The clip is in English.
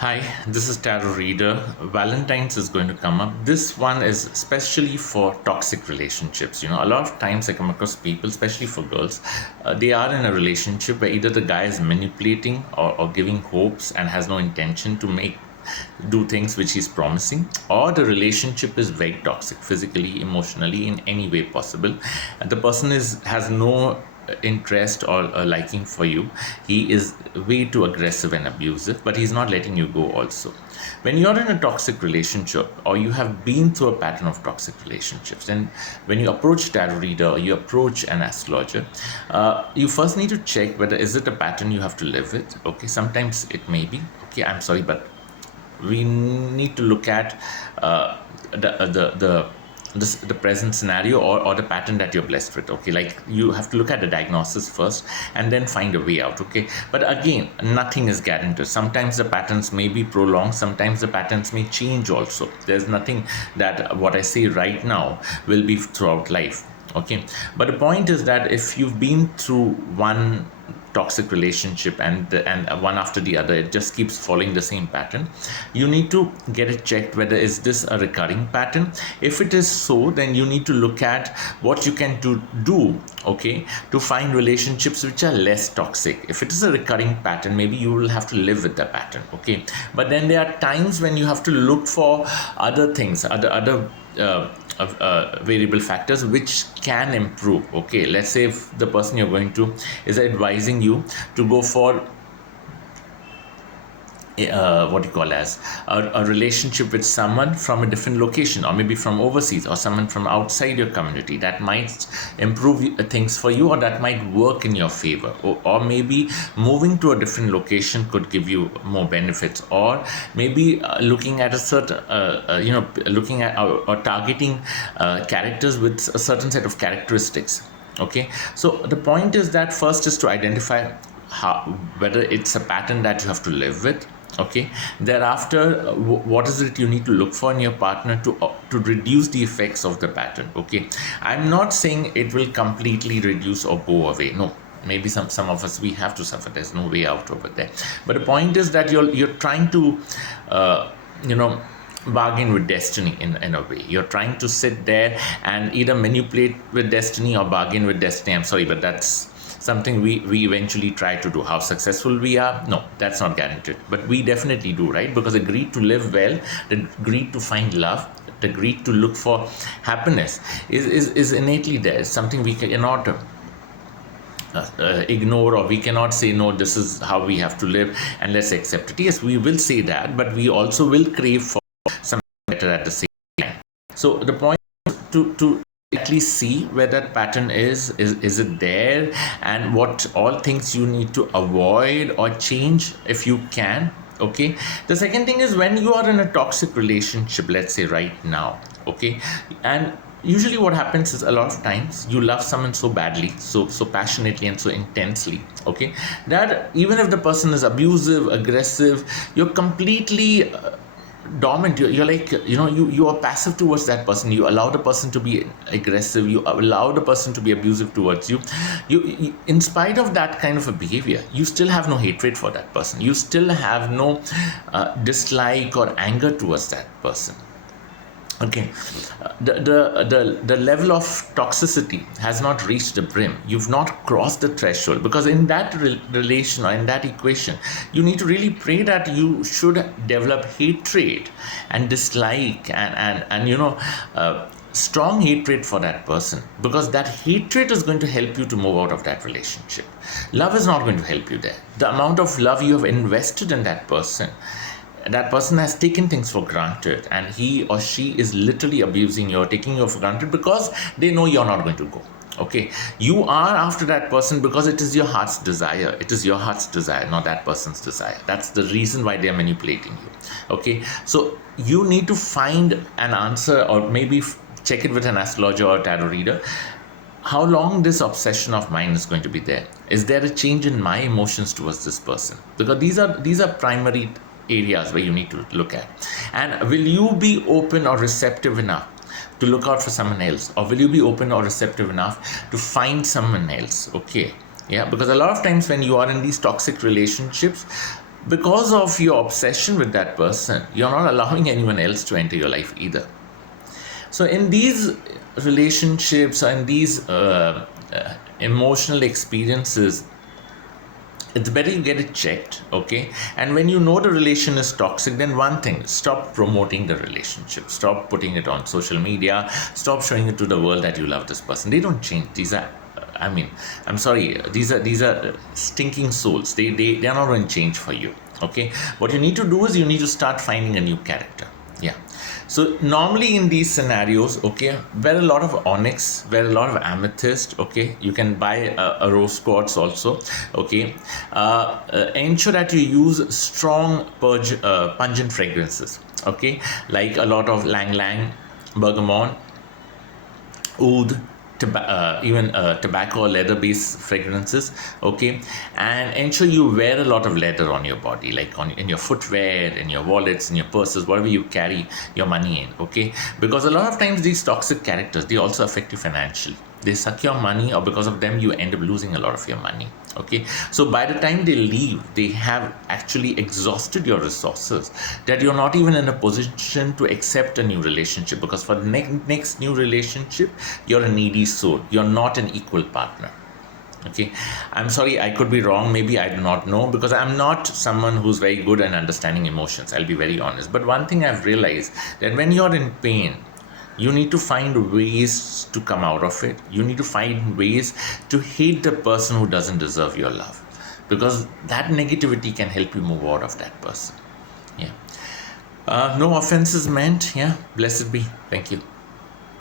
Hi, this is Tarot Reader. Valentine's is going to come up. This one is especially for toxic relationships. A lot of times I come across people, especially for girls, they are in a relationship where either the guy is manipulating or giving hopes and has no intention to do things which he's promising, or the relationship is very toxic, physically, emotionally, in any way possible. And the person has no interest or a liking for you. He is way too aggressive and abusive, but he's not letting you go also. When you're in a toxic relationship or you have been through a pattern of toxic relationships, and when you approach tarot reader or you approach an astrologer, you first need to check whether is it a pattern you have to live with. Okay, sometimes it may be. Okay, I'm sorry, but we need to look at the present scenario, or the pattern that you're blessed with. Okay, like you have to look at the diagnosis first and then find a way out. Okay, but again, nothing is guaranteed. Sometimes the patterns may be prolonged, sometimes the patterns may change also. There's nothing that what I say right now will be throughout life. Okay, but the point is that if you've been through one toxic relationship and one after the other, it just keeps following the same pattern, you need to get it checked whether is this a recurring pattern. If it is so, then you need to look at what you can do, okay, to find relationships which are less toxic. If it is a recurring pattern, maybe you will have to live with the pattern. Okay, but then there are times when you have to look for other things, other variable factors which can improve. Okay, let's say if the person you're going to is advising you to go for what you call as a relationship with someone from a different location, or maybe from overseas, or someone from outside your community, that might improve things for you, or that might work in your favor, or maybe moving to a different location could give you more benefits, or maybe looking at a certain looking at or targeting characters with a certain set of characteristics. Okay, so the point is that first is to identify whether it's a pattern that you have to live with. Okay, thereafter, what is it you need to look for in your partner to reduce the effects of the pattern. Okay, I'm not saying it will completely reduce or go away. No, maybe some of us, we have to suffer. There's no way out over there. But the point is that you're trying to bargain with destiny in a way. You're trying to sit there and either manipulate with destiny or bargain with destiny. I'm sorry, but that's something we eventually try to do. How successful we are, no, that's not guaranteed, but we definitely do, right? Because the greed to live well, the greed to find love, the greed to look for happiness is innately there. It's something we cannot ignore, or we cannot say no, this is how we have to live and let's accept it. Yes, we will say that, but we also will crave for something better at the same time. So the point to at least see where that pattern is it there, and what all things you need to avoid or change if you can. Okay, the second thing is, when you are in a toxic relationship, let's say right now, okay, and usually what happens is, a lot of times you love someone so badly, so passionately and so intensely, okay, that even if the person is abusive, aggressive, you're completely dormant. You're like, you are passive towards that person. You allow the person to be aggressive, you allow the person to be abusive towards you. You in spite of that kind of a behavior, you still have no hatred for that person. You still have no dislike or anger towards that person. Okay, the level of toxicity has not reached the brim. You've not crossed the threshold, because in that relation or in that equation, you need to really pray that you should develop hatred and dislike and strong hatred for that person, because that hatred is going to help you to move out of that relationship. Love is not going to help you there. The amount of love you have invested in that person has taken things for granted, and he or she is literally abusing you or taking you for granted because they know you're not going to go. Okay, you are after that person because it is your heart's desire. It is your heart's desire, not that person's desire. That's the reason why they're manipulating you. Okay, so you need to find an answer, or maybe check it with an astrologer or tarot reader. How long this obsession of mine is going to be there? Is there a change in my emotions towards this person? Because these are primary areas where you need to look at. And will you be open or receptive enough to look out for someone else, or will you be open or receptive enough to find someone else? Okay, yeah, because a lot of times when you are in these toxic relationships, because of your obsession with that person, you're not allowing anyone else to enter your life either. So in these relationships and these emotional experiences, it's better you get it checked, okay? And when you know the relation is toxic, then one thing, stop promoting the relationship, stop putting it on social media, stop showing it to the world that you love this person. They don't change. These are, I mean, I'm sorry, these are stinking souls. They are not going to change for you, okay? What you need to do is you need to start finding a new character. Yeah. So normally in these scenarios, okay, wear a lot of onyx, wear a lot of amethyst, okay. You can buy a rose quartz also, okay. Ensure that you use strong pungent fragrances, okay, like a lot of lang lang, bergamot, oud, even tobacco or leather based fragrances, okay. And ensure you wear a lot of leather on your body, like in your footwear, in your wallets, in your purses, whatever you carry your money in, okay. Because a lot of times these toxic characters, they also affect you financially. They suck your money, or because of them you end up losing a lot of your money, okay. So by the time they leave, they have actually exhausted your resources, that you're not even in a position to accept a new relationship, because for the next new relationship, you're a needy soul, you're not an equal partner, okay. I'm sorry, I could be wrong, maybe I do not know, because I'm not someone who's very good at understanding emotions, I'll be very honest. But one thing I've realized, that when you're in pain, you need to find ways to come out of it. You need to find ways to hate the person who doesn't deserve your love, because that negativity can help you move out of that person. Yeah. No offenses meant. Yeah. Blessed be. Thank you.